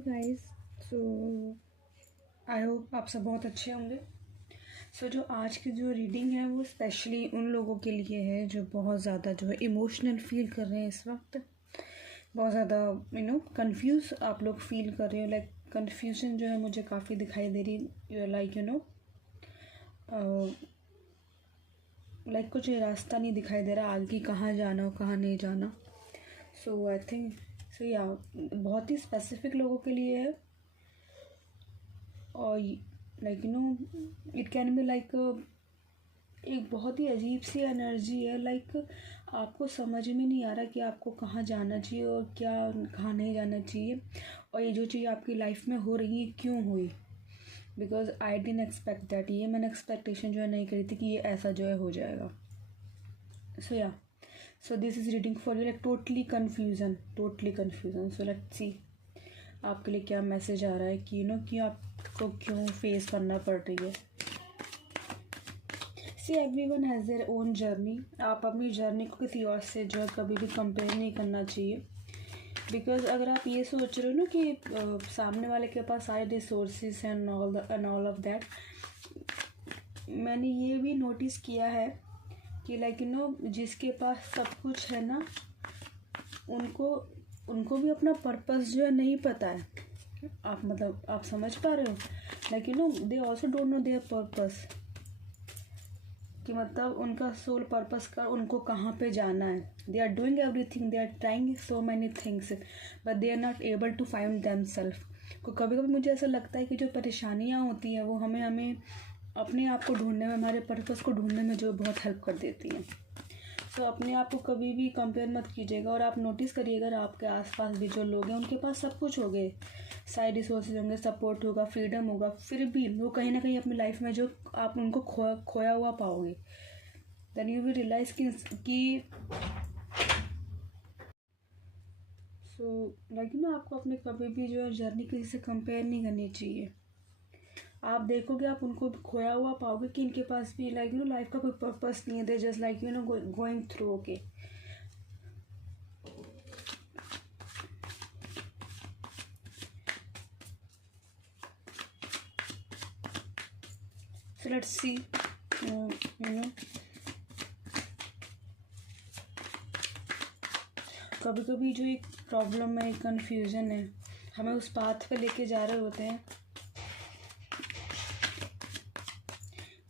Guys. So I hope आप सब बहुत अच्छे होंगे। जो आज की जो रीडिंग है वो स्पेशली उन लोगों के लिए है जो बहुत ज़्यादा जो है इमोशनल फील कर रहे हैं इस वक्त। बहुत ज़्यादा कंफ्यूज आप लोग फील कर रहे हो। लाइक कन्फ्यूजन जो है मुझे काफ़ी दिखाई दे रही। लाइक कुछ रास्ता नहीं दिखाई दे रहा आगे कहाँ जाना हो कहाँ नहीं जाना। सो आई थिंक या बहुत ही स्पेसिफिक लोगों के लिए है। और इट कैन बी लाइक एक बहुत ही अजीब सी एनर्जी है। लाइक आपको समझ में नहीं आ रहा कि आपको कहाँ जाना चाहिए और क्या कहाँ नहीं जाना चाहिए। और ये जो चीज़ आपकी लाइफ में हो रही है क्यों हुई, because I didn't expect that. ये मैंने एक्सपेक्टेशन जो है नहीं करी थी कि ये ऐसा जो है हो जाएगा। So this is reading for you. Like totally confusion. So let's see आपके लिए क्या मैसेज आ रहा है कि कि आपको क्यों फेस करना पड़ रही है। See everyone has their own journey. आप अपनी जर्नी को किसी और से जो है कभी भी कंपेयर नहीं करना चाहिए। बिकॉज अगर आप ये सोच रहे हो ना कि सामने वाले के पास सारे रिसोर्सेज हैं एंड ऑल ऑफ दैट, मैंने ये भी नोटिस किया है कि लाइक जिसके पास सब कुछ है ना उनको भी अपना पर्पस जो है नहीं पता है। आप समझ पा रहे हो। Like they also don't know there purpose, कि मतलब उनका सोल पर्पस का उनको कहाँ पे जाना है। They are doing everything, they are trying so many things but they are not able to find them self. कभी कभी मुझे ऐसा लगता है कि जो परेशानियाँ होती हैं वो हमें अपने आप को ढूंढने में, हमारे पर्पस को ढूंढने में जो बहुत हेल्प कर देती हैं। सो अपने आप को कभी भी कंपेयर मत कीजिएगा। और आप नोटिस करिएगा आपके आसपास भी जो लोग हैं उनके पास सब कुछ हो गए, सारे रिसोर्सेज होंगे, सपोर्ट होगा, फ्रीडम होगा, फिर भी वो कहीं ना कहीं अपनी लाइफ में जो आप उनको खोया हुआ पाओगे। देन यू विल रियलाइज कि आपको अपने कभी भी जो है जर्नी किसी से कंपेयर नहीं करनी चाहिए। आप देखोगे आप उनको खोया हुआ पाओगे कि इनके पास भी लाइफ का कोई पर्पस नहीं है। They just going through. Okay, so let's see. कभी कभी जो एक प्रॉब्लम है, एक कन्फ्यूजन है, हमें उस पाथ पे लेके जा रहे होते हैं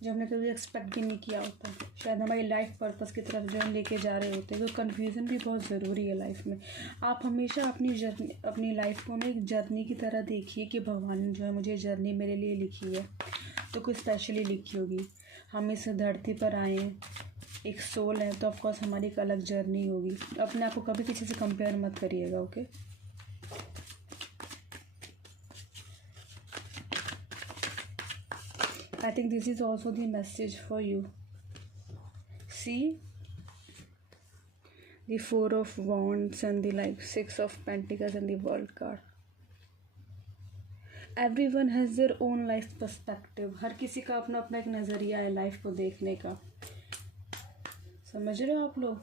जो हमने कभी एक्सपेक्ट भी नहीं किया होता। शायद हमारी लाइफ पर्पस की तरफ जो हम लेके जा रहे होते हैं। तो कन्फ्यूज़न भी बहुत ज़रूरी है लाइफ में। आप हमेशा अपनी लाइफ को ना एक जर्नी की तरह देखिए कि भगवान ने जो है मुझे जर्नी मेरे लिए लिखी है तो कुछ स्पेशली लिखी होगी। हम इस धरती पर आए हैं, एक सोल है, तो ऑफकोर्स हमारी एक अलग जर्नी होगी। अपने आप को कभी किसी से कंपेयर मत करिएगा। Okay, I think this is also the message for you. See the Four of Wands and the Six of Pentacles and the World card. Everyone has their own life perspective. हर किसी का अपना अपना एक नज़रिया है life को देखने का। समझ रहे हो आप लोग?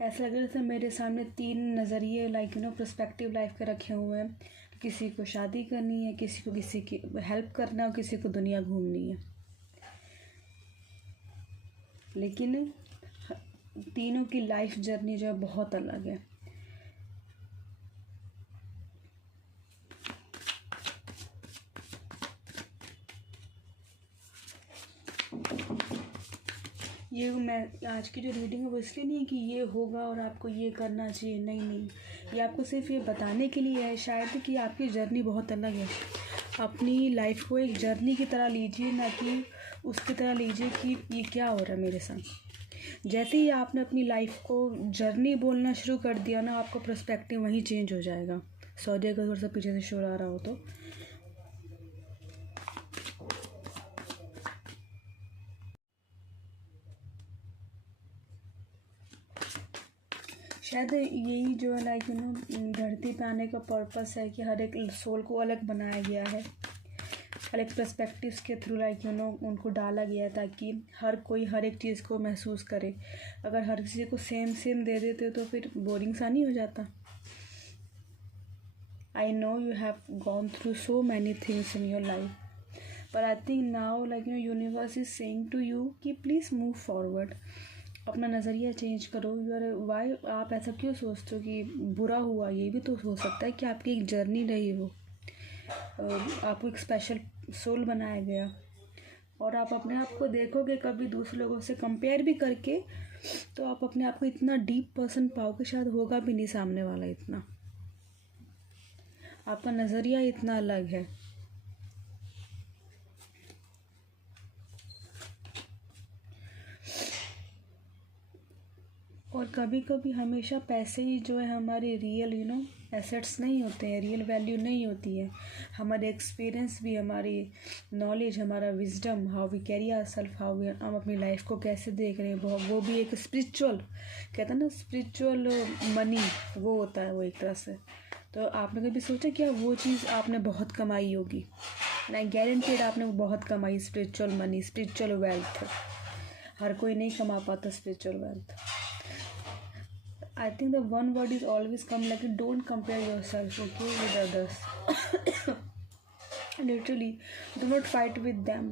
ऐसा लग रहा था मेरे सामने तीन नज़रिए पर्सपेक्टिव लाइफ के रखे हुए हैं। किसी को शादी करनी है, किसी को किसी की हेल्प करना है और किसी को दुनिया घूमनी है। लेकिन तीनों की लाइफ जर्नी जो है बहुत अलग है। ये मैं आज की जो रीडिंग है वो इसलिए नहीं कि ये होगा और आपको ये करना चाहिए, नहीं। ये आपको सिर्फ ये बताने के लिए है शायद कि आपकी जर्नी बहुत अलग है। अपनी लाइफ को एक जर्नी की तरह लीजिए, ना कि उसकी तरह लीजिए कि ये क्या हो रहा है मेरे साथ। जैसे ही आपने अपनी लाइफ को जर्नी बोलना शुरू कर दिया ना, आपका पर्सपेक्टिव वहीं चेंज हो जाएगा। सॉरी अगर थोड़ा सा पीछे से शोर आ रहा हो तो। शायद यही जो है धरती पे आने का पर्पस है कि हर एक सोल को अलग बनाया गया है, अलग पर्सपेक्टिव्स के थ्रू उनको डाला गया है ताकि हर कोई हर एक चीज़ को महसूस करे। अगर हर किसी को सेम दे देते तो फिर बोरिंग सा नहीं हो जाता। I know you have gone through so many things in your life, but I think now universe is saying to you कि please move forward. अपना नज़रिया चेंज करो. वाई आप ऐसा क्यों सोचते हो कि बुरा हुआ? ये भी तो हो सकता है कि आपकी एक जर्नी रही हो, आपको एक स्पेशल सोल बनाया गया, और आप अपने आप को देखोगे कभी दूसरे लोगों से कंपेयर भी करके, तो आप अपने आप को इतना डीप पर्सन पाओगे, शायद होगा भी नहीं सामने वाला इतना. आपका नज़रिया इतना अलग है. और कभी कभी हमेशा पैसे ही जो है हमारे रियल एसेट्स नहीं होते हैं, रियल वैल्यू नहीं होती है. हमारे एक्सपीरियंस भी, हमारी नॉलेज, हमारा wisdom, how we carry our self, हम अपनी लाइफ को कैसे देख रहे हैं, वो भी एक स्पिरिचुअल, कहते हैं ना स्पिरिचुअल मनी, वो होता है वो एक तरह से. तो आपने कभी सोचा क्या वो चीज़ आपने बहुत कमाई होगी? मैं गारंटेड आपने वो बहुत कमाई, स्पिरिचुअल मनी, स्पिरिचुअल वेल्थ. हर कोई नहीं कमा पाता spiritual wealth. I think the one word is always come like don't compare yourself, okay, with others. Literally, do not fight with them.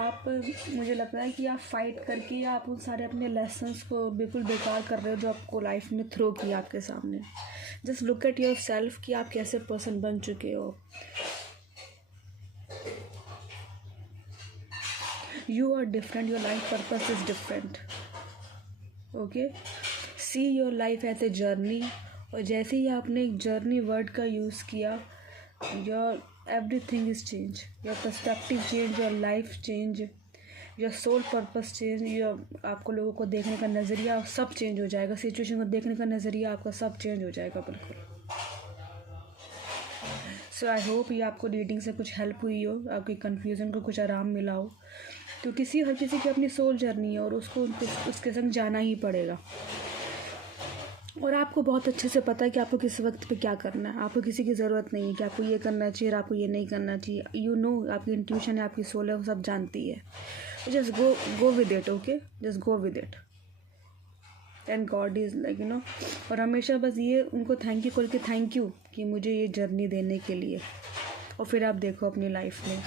आप, मुझे लगता है कि आप फाइट करके आप उन सारे अपने लेसन्स को बिल्कुल बेकार कर रहे हो जो आपको लाइफ में थ्रो किया आपके सामने. Just look at your self कि आप कैसे पर्सन बन चुके हो. You are different, your life purpose is different, okay. See your life as a journey. और जैसे ही आपने एक जर्नी वर्ड का यूज़ किया, your everything is change, your perspective change, your life change, your soul purpose change, your आपको लोगों को देखने का नज़रिया सब चेंज हो जाएगा. सिचुएशन को देखने का नज़रिया आपका सब चेंज हो जाएगा बिल्कुल. सो आई होप ये आपको रीडिंग से कुछ हेल्प हुई हो, आपकी कन्फ्यूज़न को कुछ आराम मिला हो. तो हर किसी की अपनी सोल जर्नी है और उसको उसके संग जाना ही पड़ेगा. और आपको बहुत अच्छे से पता है कि आपको किस वक्त पे क्या करना है. आपको किसी की ज़रूरत नहीं है कि आपको ये करना चाहिए और आपको ये नहीं करना चाहिए. यू नो, आपकी इंट्यूशन है, आपकी सोल है, वो सब जानती है. Just go with it, okay, just go with it. And God is और हमेशा बस ये उनको थैंक यू करके, थैंक यू कि मुझे ये जर्नी देने के लिए. और फिर आप देखो अपनी लाइफ में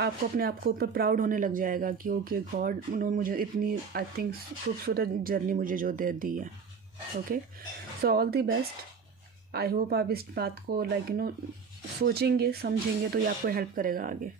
आपको अपने आप को ऊपर प्राउड होने लग जाएगा कि ओके गॉड, उन्होंने मुझे इतनी आई थिंक खूबसूरत जर्नी मुझे जो दे दी है. Okay, so all the best. I hope आप इस बात को सोचेंगे, समझेंगे तो ये आपको हेल्प करेगा आगे.